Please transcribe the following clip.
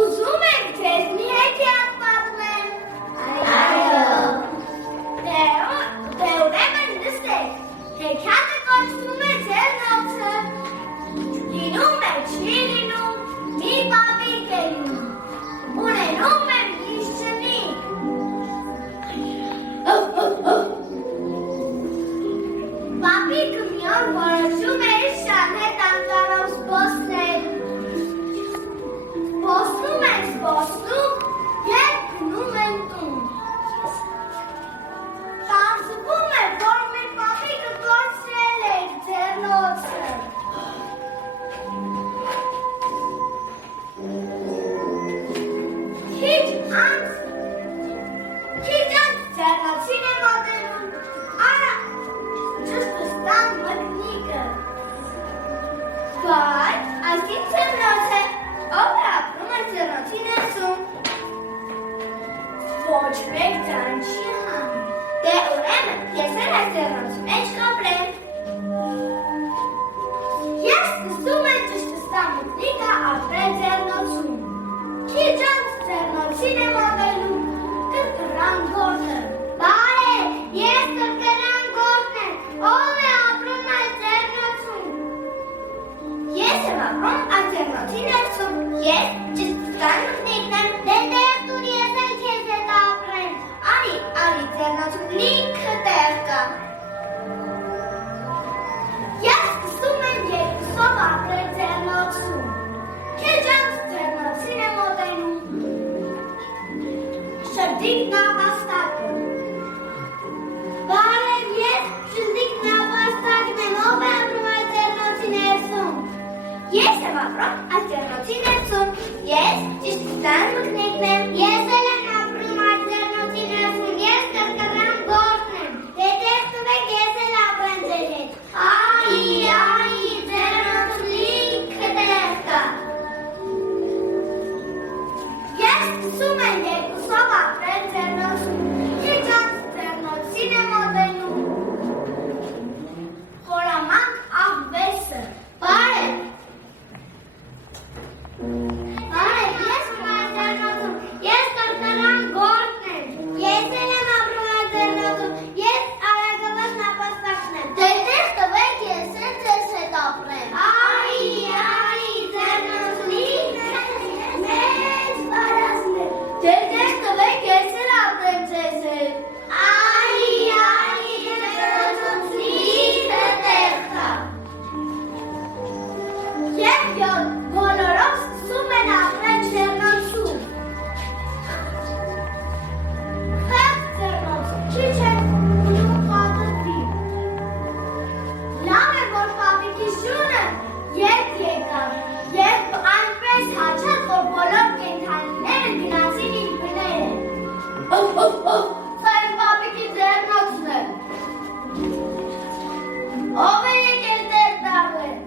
Ուզում եք ձեզ մի հեքիաթ պատմեմ։ Դե ուրեմն լսեք, հեքիաթը կոչվում է Ձեռնոցը։ Լինում է, չի լինում, մի պապիկ է լինում, ունենում է միշտ շնիկ։ Պապիկը մի օր որոշում է իր շան հետ անտառով զբոսնել։ Զբոսնում են, և գնում են տուն։ Պարզվում է, որ մեր պապիկը կորցրել է իր ձեռնոցը։ Քիչ անց ձեռնոցին է մոտենում, արա ճշտստան մտնիկը։ Բայց այս ինչ ձեռնոց է, ով է ապրում է ձեռնոցի ներսում։ Ոչ մեկ ձայն չի հանում, դե ուրեմն ես էլ այս ձեռնոցի մեջ կապրեմ։ Ես սկսում եմ ճշտստան մտնիկը ապրել ձեռնոցում։ Քիչ անց ձեռնոցին է մոտենում, կրկռան գործը։ Բարև, ես կրկռան գործն եմ, ով է ապրում այս ձեռնոցում։ Ես եմ ապրում այս ձեռնոցի ներսում, ես ճշտստան մտնիկն եմ, դե տեղ տուր ես էլ քեզ հետ ապրեմ։ Արի, ձեռնոցում լիքը տեղ կա։ Ես սկսում եմ երկուսով ապրել ձեռնոցում։ Քիչ անց ձեռնոցին է մոտենում, շրջիկ նապաստակը։ Բարև, ես շրջիկ նապաստակն եմ, ով է ապրում այս ձեռնոցի ներսում։ Ես եմ ապրում այս ձեռնոցի ներսում, ես ճշտստան մտնիկն եմ, ես էլ եմ ապրում այս ձեռնոցի ներսում, ես կրկռան գործն եմ, դե տեղ տվեք ես էլ ապրեմ ձեր հետ։ Արի, ձեռնոցում լիքը տեղ կա։ Ես սկսում եմ երկուսով ապրել ձեռնոցում, քիչ անց ձեռնոցին է մոտենում, խորամանկ աղվեսը։ Բարև, ես ձեռնոցում, ես կրկռան գործն եմ, ես էլ եմ ապրում այս ձեռնոցում, ես արագավաճ նապաստակն եմ, դե տեղ տվեք ես էլ ձեզ հետ ապրեմ։ Արի, ձեռնոցում լիքը մեծ վարազն է, դե տեղ տվեք ես էլ ապրեմ ձեզ հետ։ Արի, ձեռնոցում լիքը տեղ կա։ Եվ բոլորով սկսում են ապրել ձեռնոցում։ Խեղճ ձեռնոցը քիչ է մնում պատրվի։ Լավ է, որ պապիկի շունը ետ եկավ, և այնպես հաճած, որ բոլոր կենդանիները գնացին իր բները։ Սա իմ պապիկի ձեռնոցն է։ Ով է եկել տեղ դառել։